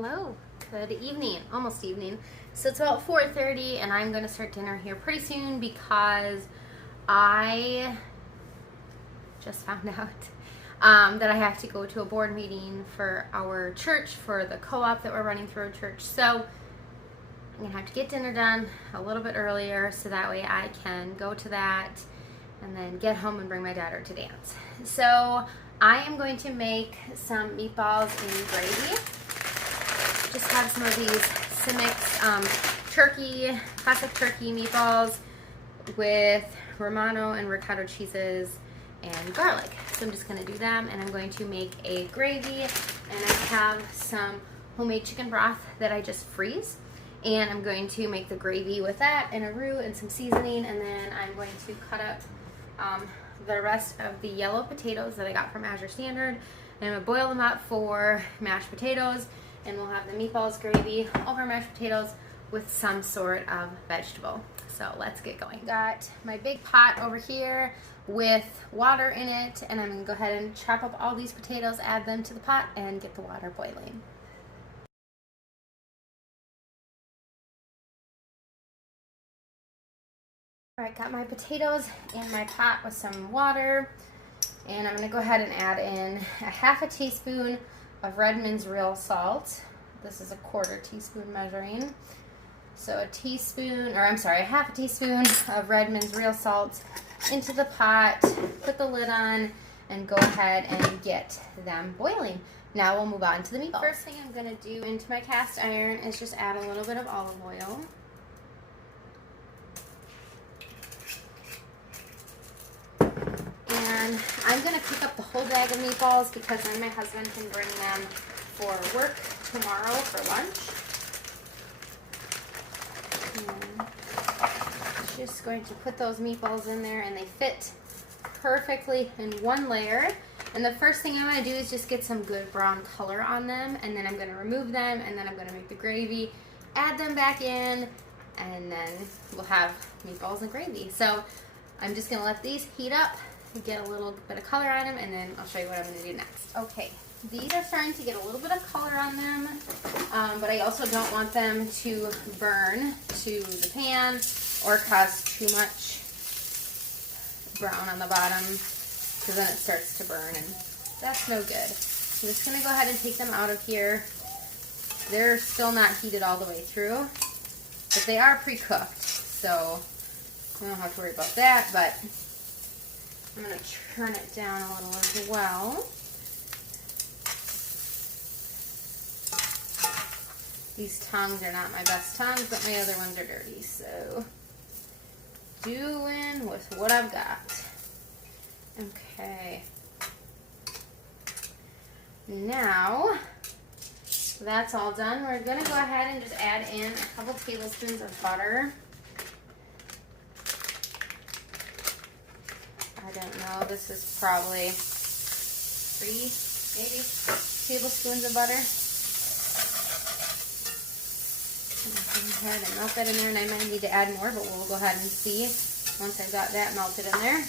Hello, good evening, almost evening. So it's about 4:30 and I'm going to start dinner here pretty soon because I just found out that I have to go to a board meeting for our church, for the co-op that we're running through our church. So I'm going to have to get dinner done a little bit earlier so that way I can go to that and then get home and bring my daughter to dance. So I am going to make some meatballs in gravy. Just have some of these Simix classic turkey meatballs with Romano and ricotta cheeses and garlic. So I'm just going to do them, and I'm going to make a gravy, and I have some homemade chicken broth that I just freeze, and I'm going to make the gravy with that and a roux and some seasoning, and then I'm going to cut up the rest of the yellow potatoes that I got from Azure Standard, and I'm going to boil them up for mashed potatoes, and we'll have the meatballs gravy over mashed potatoes with some sort of vegetable. So let's get going. Got my big pot over here with water in it, and I'm going to go ahead and chop up all these potatoes, add them to the pot, and get the water boiling. Alright, got my potatoes in my pot with some water, and I'm going to go ahead and add in a half a teaspoon of Redmond's real salt. This is a 1/4 teaspoon measuring. So a half a teaspoon of Redmond's real salt into the pot, put the lid on, and go ahead and get them boiling. Now we'll move on to the meatballs. First thing I'm going to do into my cast iron is just add a little bit of olive oil. And I'm going to cook up the whole bag of meatballs because then my husband can bring them for work tomorrow for lunch. And just going to put those meatballs in there, and they fit perfectly in one layer. And the first thing I'm going to do is just get some good brown color on them, and then I'm going to remove them, and then I'm going to make the gravy, add them back in, and then we'll have meatballs and gravy. So I'm just going to let these heat up, get a little bit of color on them, and then I'll show you what I'm going to do next. Okay, these are starting to get a little bit of color on them, but I also don't want them to burn to the pan or cause too much brown on the bottom, because then it starts to burn, and that's no good. I'm just going to go ahead and take them out of here. They're still not heated all the way through, but they are pre-cooked, so I don't have to worry about that, but I'm going to turn it down a little as well. These tongs are not my best tongs, but my other ones are dirty, so doing with what I've got. Okay. Now, that's all done. We're going to go ahead and just add in a couple tablespoons of butter. I don't know, this is probably 3, maybe, tablespoons of butter. Go ahead and melt that in there, and I might need to add more, but we'll go ahead and see once I've got that melted in there.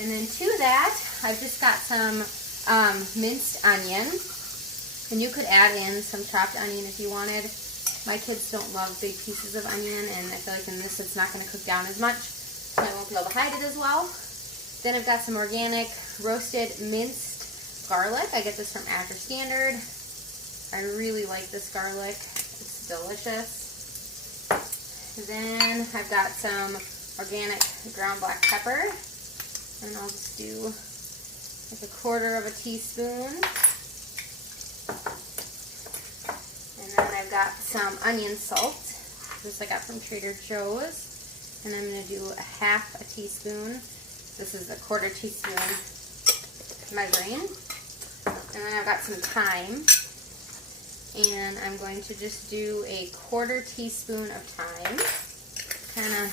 And then to that, I've just got some minced onion, and you could add in some chopped onion if you wanted. My kids don't love big pieces of onion, and I feel like in this it's not going to cook down as much, so I won't be able to hide it as well. Then I've got some organic roasted minced garlic. I get this from Azure Standard. I really like this garlic. It's delicious. Then I've got some organic ground black pepper, and I'll just do like a 1/4 teaspoon. And then I've got some onion salt. This I got from Trader Joe's, and I'm going to do a half a teaspoon. This is a 1/4 teaspoon measuring. And then I've got some thyme. And I'm going to just do a 1/4 teaspoon of thyme. Kind of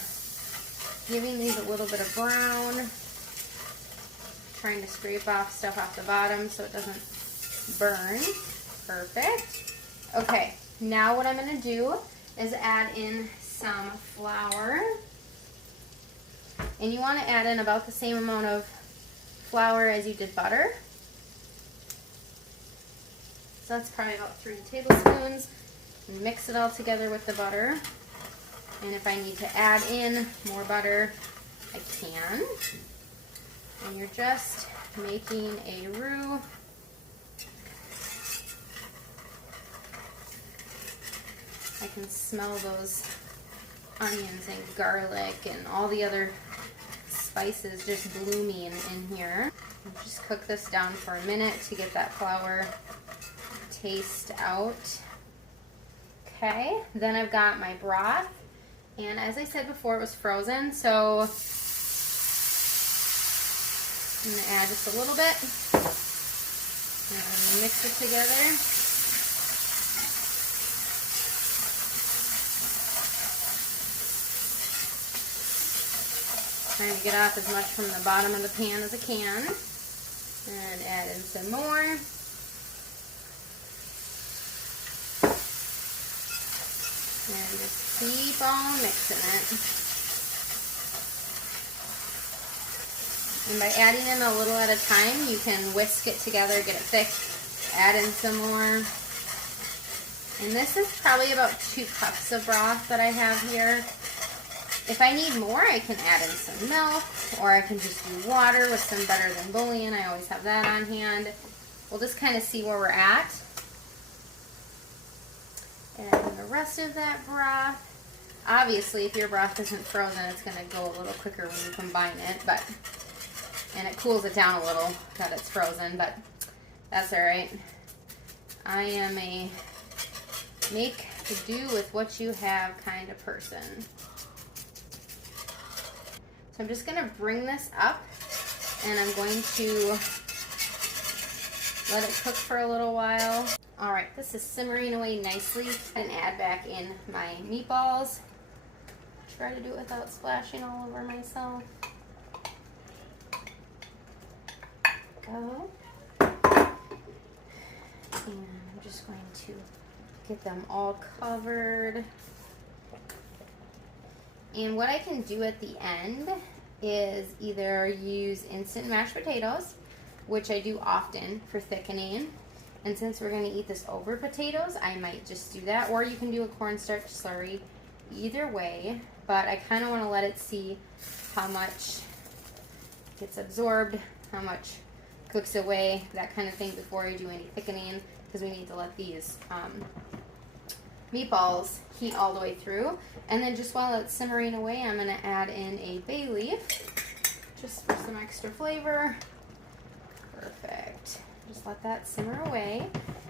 giving these a little bit of brown. Trying to scrape off stuff off the bottom so it doesn't burn. Perfect. Okay, now what I'm going to do is add in some flour. And you want to add in about the same amount of flour as you did butter. So that's probably about 3 tablespoons. Mix it all together with the butter. And if I need to add in more butter, I can. And you're just making a roux. I can smell those onions and garlic and all the other spices just blooming in here. And just cook this down for a minute to get that flour taste out. Okay, then I've got my broth. And as I said before, it was frozen, so I'm going to add just a little bit. And mix it together. Trying to get off as much from the bottom of the pan as I can. And add in some more. And just keep on mixing it. And by adding in a little at a time, you can whisk it together, get it thick, add in some more. And this is probably about 2 cups of broth that I have here. If I need more, I can add in some milk, or I can just do water with some better than bouillon. I always have that on hand. We'll just kind of see where we're at. And the rest of that broth, obviously if your broth isn't frozen, it's going to go a little quicker when you combine it, and it cools it down a little that it's frozen, but that's alright. I am a make do with what you have kind of person. So I'm just going to bring this up, and I'm going to let it cook for a little while. Alright, this is simmering away nicely, and add back in my meatballs. Try to do it without splashing all over myself. Go. And I'm just going to get them all covered. And what I can do at the end is either use instant mashed potatoes, which I do often for thickening. And since we're going to eat this over potatoes, I might just do that. Or you can do a cornstarch slurry. Either way. But I kind of want to let it see how much gets absorbed, how much cooks away, that kind of thing before I do any thickening. Because we need to let these meatballs heat all the way through. And then just while it's simmering away, I'm going to add in a bay leaf just for some extra flavor. Perfect. Just let that simmer away.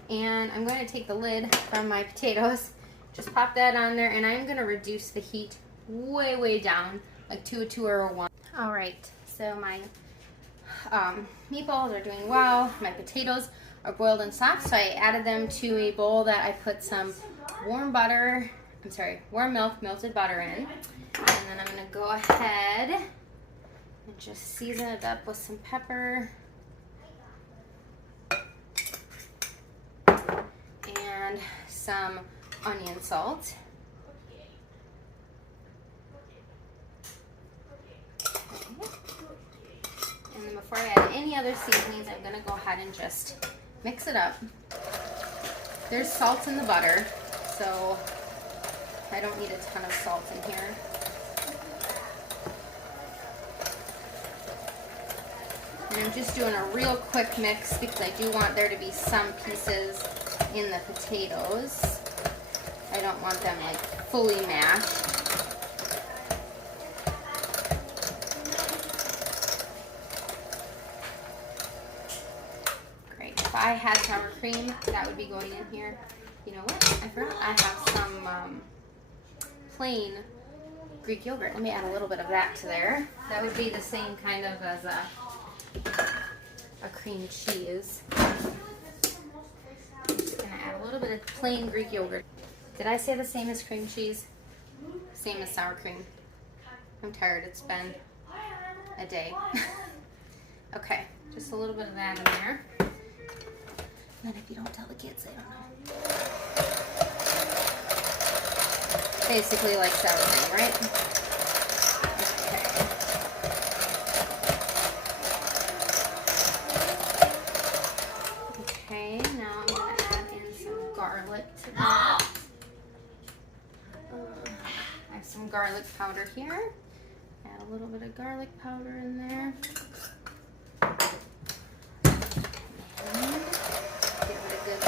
And I'm going to take the lid from my potatoes, just pop that on there, and I'm going to reduce the heat way, way down, like to a 2 or a 1. Alright, so my meatballs are doing well. My potatoes are boiled and soft, so I added them to a bowl that I put some warm milk, melted butter in. And then I'm going to go ahead and just season it up with some pepper. And some onion salt. And then before I add any other seasonings, I'm going to go ahead and just mix it up. There's salt in the butter, so I don't need a ton of salt in here. And I'm just doing a real quick mix because I do want there to be some pieces in the potatoes. I don't want them like fully mashed. Great. If I had sour cream, that would be going in here. You know what? I forgot I have some plain Greek yogurt. Let me add a little bit of that to there. That would be the same kind of as a cream cheese. I'm just going to add a little bit of plain Greek yogurt. Did I say the same as cream cheese? Same as sour cream. I'm tired. It's been a day. Okay, just a little bit of that in there. And if you don't tell the kids, they don't know. Basically like sour cream, right? Okay, now I'm going to add garlic to that. I have some garlic powder here. Add a little bit of garlic powder in there. And give it a good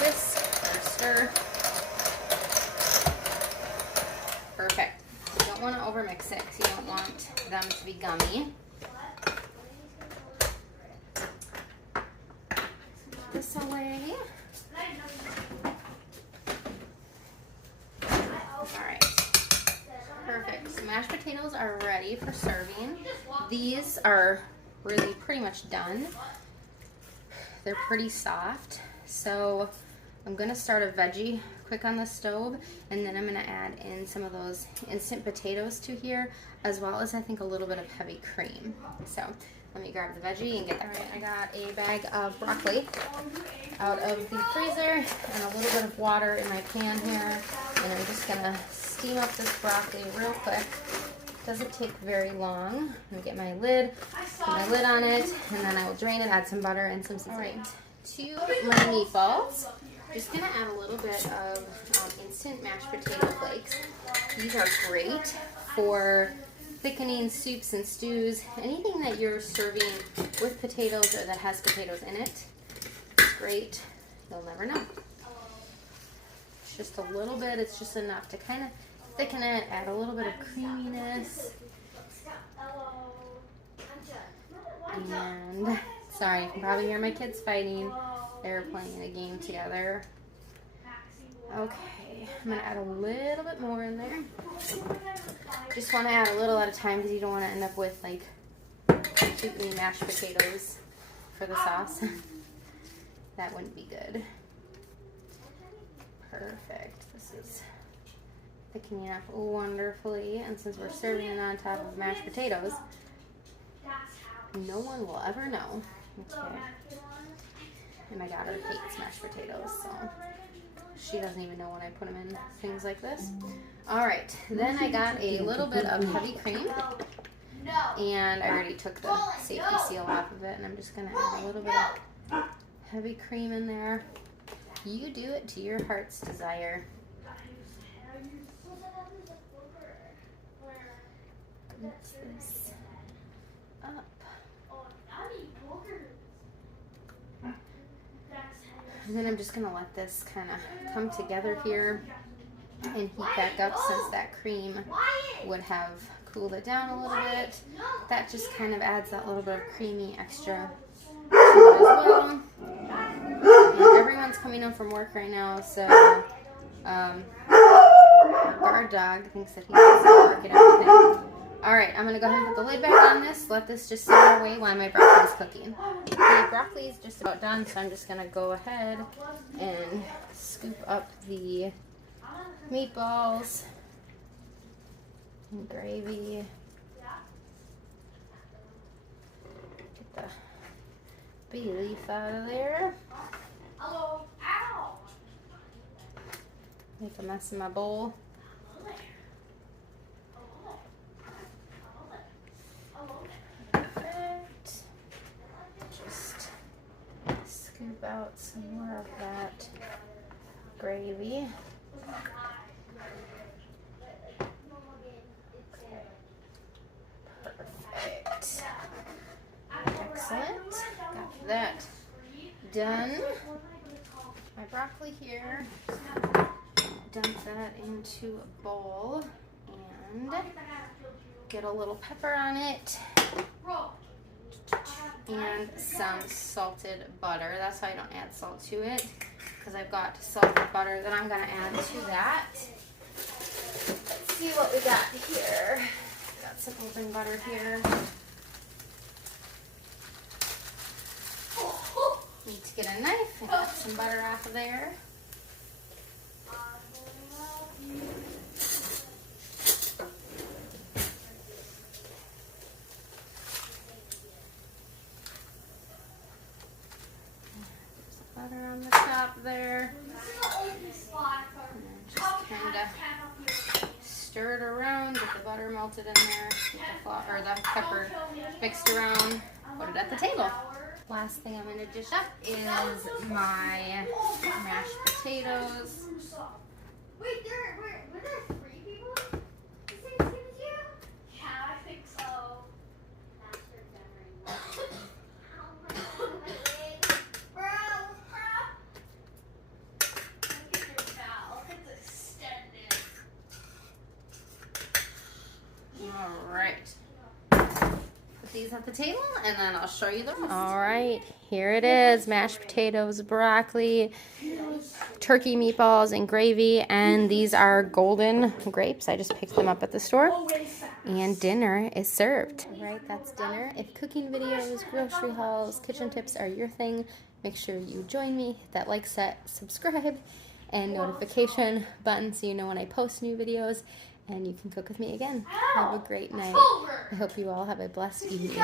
whisk or stir. Perfect. You don't want to overmix it because you don't want them to be gummy. Put this away. Alright. Perfect. So mashed potatoes are ready for serving. These are really pretty much done. They're pretty soft. So I'm going to start a veggie quick on the stove, and then I'm going to add in some of those instant potatoes to here, as well as I think a little bit of heavy cream. So let me grab the veggie and get that. Alright, I got a bag of broccoli out of the freezer and a little bit of water in my pan here, and I'm just going to steam up this broccoli real quick. Doesn't take very long. I'm going to get my lid, put my lid on it, and then I will drain it, add some butter and some seasoning. Alright, to my meatballs, just going to add a little bit of instant mashed potato flakes. These are great for thickening soups and stews. Anything that you're serving with potatoes or that has potatoes in it, it's great. You'll never know. It's just a little bit. It's just enough to kind of thicken it, add a little bit of creaminess. And sorry, you can probably hear my kids fighting. They're playing a game together. Okay, I'm going to add a little bit more in there. Just want to add a little at a time because you don't want to end up with like too many mashed potatoes for the sauce. That wouldn't be good. Perfect. This is thickening up wonderfully, and since we're serving it on top of mashed potatoes, no one will ever know. Okay. And my daughter hates mashed potatoes, so she doesn't even know when I put them in things like this. Alright, then I got a little bit of heavy cream, and I already took the safety seal off of it, and I'm just going to add a little bit of heavy cream in there. You do it to your heart's desire. Mix this up. And then I'm just going to let this kind of come together here and heat back up, since that cream would have cooled it down a little bit. That just kind of adds that little bit of creamy extra to it as well. And everyone's coming in from work right now, so our dog thinks that he has to work and everything. Alright, I'm going to go ahead and put the lid back on this, let this just simmer away while my broccoli is cooking. The broccoli is just about done, so I'm just going to go ahead and scoop up the meatballs and gravy. Get the bay leaf out of there. Make a mess in my bowl. Perfect. Just scoop out some more of that gravy. Perfect. Excellent. Got that done. My broccoli here. Dump that into a bowl and get a little pepper on it and some salted butter. That's why I don't add salt to it, because I've got salted butter that I'm going to add to that. Let's see what we got here. Got some open butter here. Need to get a knife and cut some butter off of there. Butter on the top there. And just kind of stir it around, get the butter melted in there, get the pepper mixed around, put it at the table. Last thing I'm going to dish up is my mashed potatoes. Wait, were there 3 people to say it's with you? Yeah, I think so. Master dinner. Ow, my leg. Bro. Look at your mouth. It's extended. All right. Put these at the table and then I'll show you the rest. All right, here it is. Mashed potatoes, broccoli, turkey meatballs, and gravy. And these are golden grapes. I just picked them up at the store. And dinner is served. All right, that's dinner. If cooking videos, grocery hauls, kitchen tips are your thing, make sure you join me. Hit that like, subscribe, and notification button so you know when I post new videos. And you can cook with me again. Have a great night. I hope you all have a blessed evening.